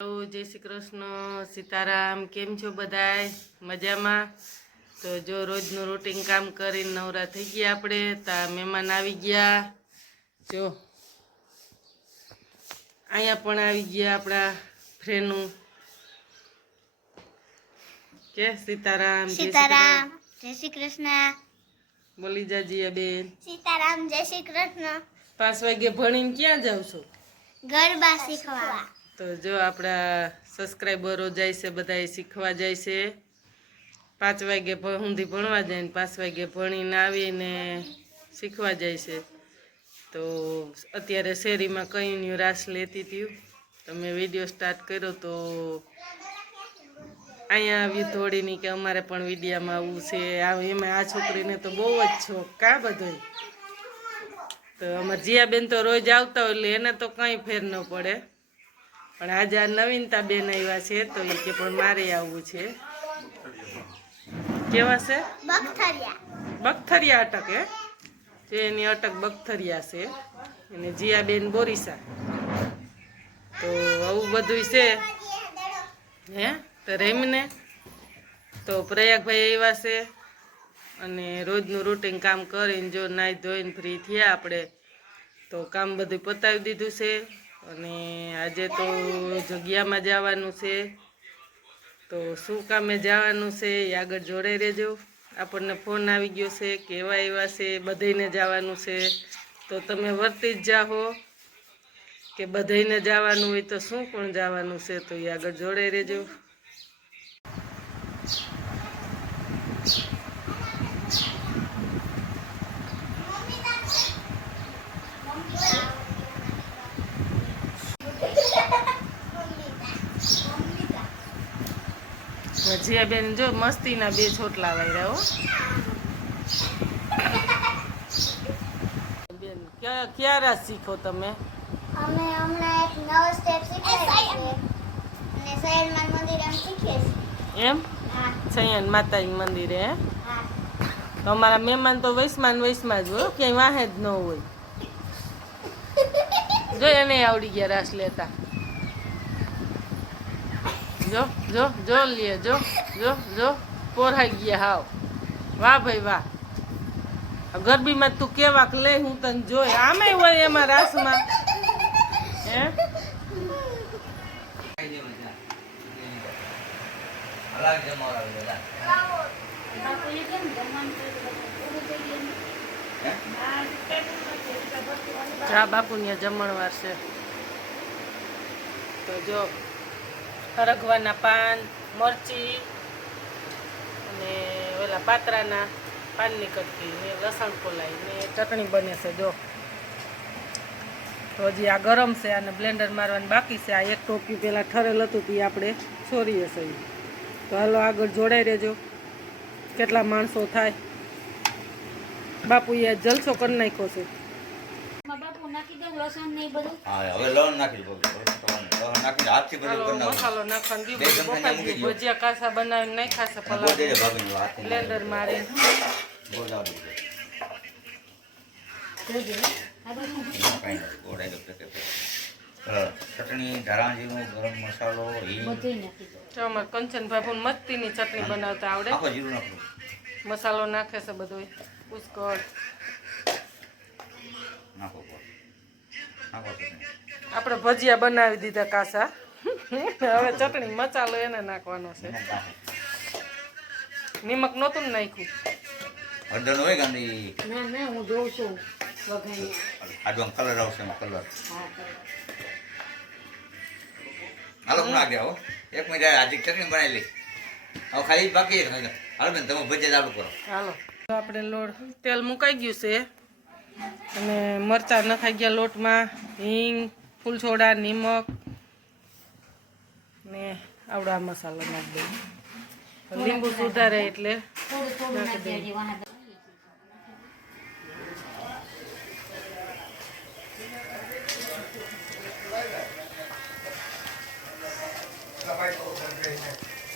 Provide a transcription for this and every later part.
जय श्री कृष्ण सीताराम केम छो बधाय मजामां। तो जो रोजनु रूटीन काम करीने नवरा थई गया आपणे ता मेहमान आवी गया। जो अहींया पण आवी गया आपणा फ्रेंडनु के सीताराम सीताराम जय श्री कृष्ण। बोली जाजिए बेन। सीताराम जय श्री कृष्ण। 5 वागे भणीने क्यां जाव छो? गरबा शीखवा। तो जो आपड़ा सब्सक्राइबरो जाय छे बधाय शीखवा जाय छे। 5 वागे सुधी भणवा जाय ने 5 वागे भणीने आवीने शीखवा जाय छे। तो अत्यारे शेरीमां कईन्यू रास लेती थी तो मैं विडियो स्टार्ट कर्यो तो अहींया आवी थोड़ीनी के अमारे पण विडियामां आववुं छे। एमां आ छोकरीने तो बहु ज शोख का बधोय। तो अमार जियाबेन तो रोज आवता होय એટલે એને તો કંઈ ફેર ન પડે પણ આજે આ નવીનતા બેન આવ્યા છે તો એ કે પણ મારે આવવું છે। કેવા છે? बगथरिया। બગથરિયા અટક હે જે એની અટક બગથરિયા છે અને જીયાબેન બોરીસા। તો આવું બધું છે હે તો રેમને તો પ્રયાગભાઈ આવ્યા છે અને રોજનું રૂટીન કામ કરીને જો નાઈ ધોઈને ફ્રી થયા આપણે તો કામ બધું પતાવી દીધું છે અને આજે તો જગ્યામાં જવાનું છે। તો શું કામે જવાનું છે એ આગળ જોડાઈ રહેજો। આપણને ફોન આવી ગયો છે કેવા આવ્યા છે બધાઈને જવાનું છે તો તમે વર્તી જ જાઓ કે બધાઈને જવાનું હોય તો શું પણ જવાનું છે તો એ આગળ જોડાઈ રહેજો। જીયાબેન જો મસ્તીના 2 છોટલા વાયરા હો બેન। ક્યાં રાસ શીખો તમે? અમે હમણાં એક નવો સ્ટેપ શીખ્યા છે અને સૈયદમાન મંદિર એમ શીખીએ છીએ। એમ હા સૈયદ માતાજી મંદિરે હે? હા તો અમારા મહેમાન તો વૈસમાં જ હોય ક્યાંય વાહે જ ન હોય। જો એને આવડી ગયા રાસ લેતા। जो जो जो लिए जो जो जो पोराई गया हाव। वाह भाई वाह। गरबी में तू केवाक ले हूँ तन जो आमे होय एमां रास में हे चा बापूनी जमणवार छे तो जो हरगवाना पान मरची ने ओला पात्राना पाननी कटकी ने लसण फोलाई ने चटणी बने छे। जो तो हजी आ गरम छे आने ब्लेन्डर मारवानी बाकी छे। आ एक टोपी पेला ठरेल हतुं ती आपणे छोरीए छे। तो हालो आगळ जोडाई रहेजो केटला माणसो थाय। बापूए जलसो कर नाख्यो छे। બાપુ નાખી દઉં લસણ ને એ બધું। હા હવે લણ નાખી દો નાખી હાથથી બધું બનાવો મસાલો નાખવાનું દીધું બોકાઈ ગયું ભજીયા કાસા બનાવીને નાખ્યા છે પલાળ દે ભાભીને હાથથી બ્લેન્ડર મારી બોલાવ દે જોજે આ બધું કાઈ ઓડાઈ દો કે ચટણી ધાણા જીરું ગરમ મસાલો હિંગ બધું નાખી દઉં। જો અમાર કંચન ભાભુને મસ્તીની ચટણી બનાવતા આવડે। આખો જીરું નાખો મસાલો નાખે છે બધો પુષ્કળ નાખો નાખો આપણે ભજીયા બનાવી દીધા કાસા હવે ચટણી મસાલો એને નાખવાનો છે। નિમક નહોતું ને નાખ્યું હળદર હોય ગાંધી ના ના હું જોઉં છું વઘાઈને। આડો કલર આવશે કલર હા હાલો હું નાખ દેવો એક મિનિટ આજે ચટણી બનાવી લે હવે ખાલી બાકી હાલો બેન તમે ભજીયા ચાલુ કરો હાલો આપણે લોટ તેલ મુકાઈ ગયું છે અને મરચાં નખાઈ ગયા લોટમાં હિંગ ફૂલછોડા નિમક ને આવડા મસાલો નાખી દઈએ લીંબુ સુધારે એટલે થોડું થોડું નાખી દેજે વાહ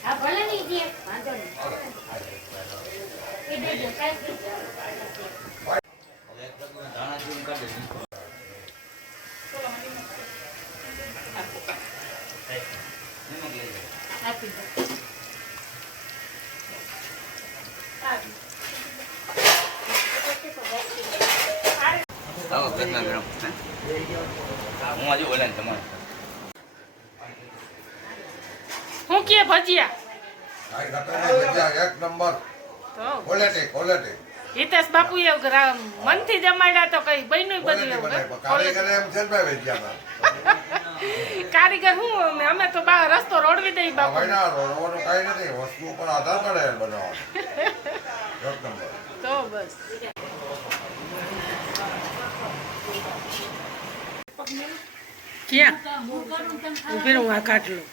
હા ભલે નહીં દે વાંધો નહીં એ દેજો કાઈ ધાણા જીરું કાઢી દે આપી દો. આવો ગરમા ગરમ હું હજુ બોલે ને તમારે હું કે ભજીયા ભાઈ ગટરના ભજીયા એક નંબર તો ક્વોલિટી હિતેશ બાપુ એવું મનથી જમાડ્યા તો કઈ બન્યું બધું એવું બનાય કારીગર એમ છે ને ભાઈ ભજીયામાં કારીગર હું અમે તો બહાર રસ્તો રોડવી દઈ બાપુ ભાઈ ના રોવાનું કાંઈ નથી વસ્તુ ઉપર આધાર પડે બનાવવાનો એક નંબર તો બસ ક્યાં ઉભી રહું આ કાટલું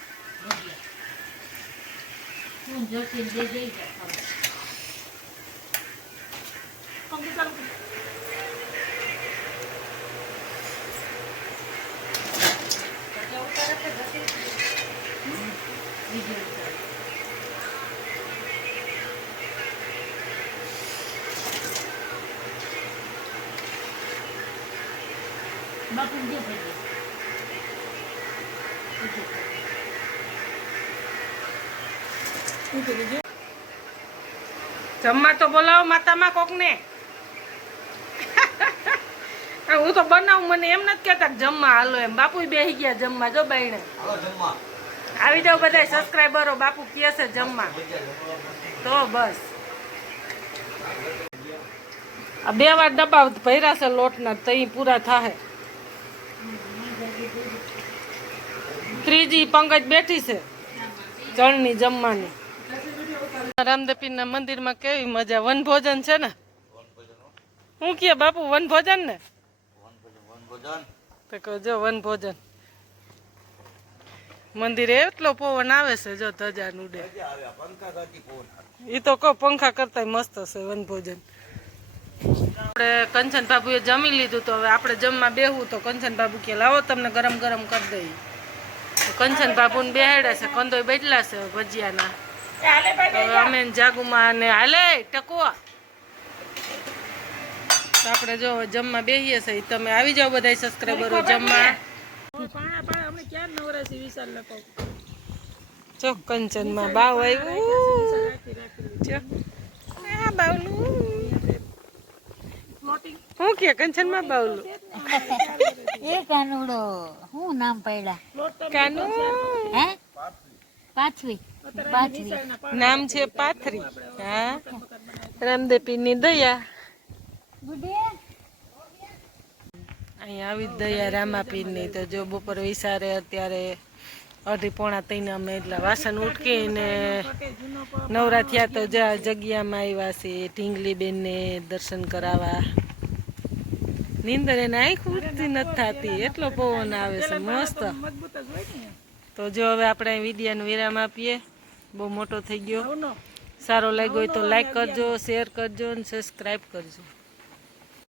જમવા તો બોલાવો માતામાં કોક ને હું તો બનાવું મને એમ નથી કેતા જમવા હાલો એમ બાપુ બેસી ગયા જમવા જો બાઈને આવી જાવ બધા સબસ્ક્રાઈબરો બાપુ કહે છે જમવા તો બસ આ 2 વાર ડબ્બા ભર્યા છે લોટના તઈ પૂરા થાય ત્રીજી પંકજ બેઠી છે ચણની જમવાની રામદેપીરના મંદિરમાં કેવી મજા વનભોજન છે ને હું કે બાપુ વનભોજન ને તો કહો જો વનભોજન મંદિરે એટલો પવન આવે છે જો ધજા ઉડે એ તો કહો પંખા કરતા મસ્ત છે વનભોજન આપણે કંચન બાબુએ જમી લીધું તો હવે આપણે જમવા બેહવું તો કંચન બાબુ કે લાવો તમને ગરમ ગરમ કરી દઈ કંચન બાબુને બેહાડે છે કંદોય બેઠલા છે ભજીયાના અમે જાગુમાં ને હાલે ટકો આપણે જો જમવા બેહીએ છે તમે આવી જાઓ બધા સબસ્ક્રાઈબરો જમવા જો કંચનમાં બાવ આવ્યું બાવલું હું કે કંચનમાં બાવલું એ કાનુડો હું નામ પડ્યા કાનુ હે પાથવી નામ છે પાથરી હા રામદેપીની દયા અહીંયા આવી દયા રામાપીરની તો જો બપોર વિસારે અત્યારે 2:30 અમે એટલા વાસણ ઉટકીને નવરા થયા તો જગ્યામાં આવ્યા છે ઢીંગલીબેનને દર્શન કરાવવા નીંદર એને આંખ ઉઠતી નથી થતી એટલો પવન આવે છે મસ્ત તો જો હવે આપણે વિડીયોનો વિરામ આપીએ બહુ મોટો થઈ ગયો સારો લાગ્યો હોય તો લાઈક કરજો શેર કરજો અને સબસ્ક્રાઈબ કરજો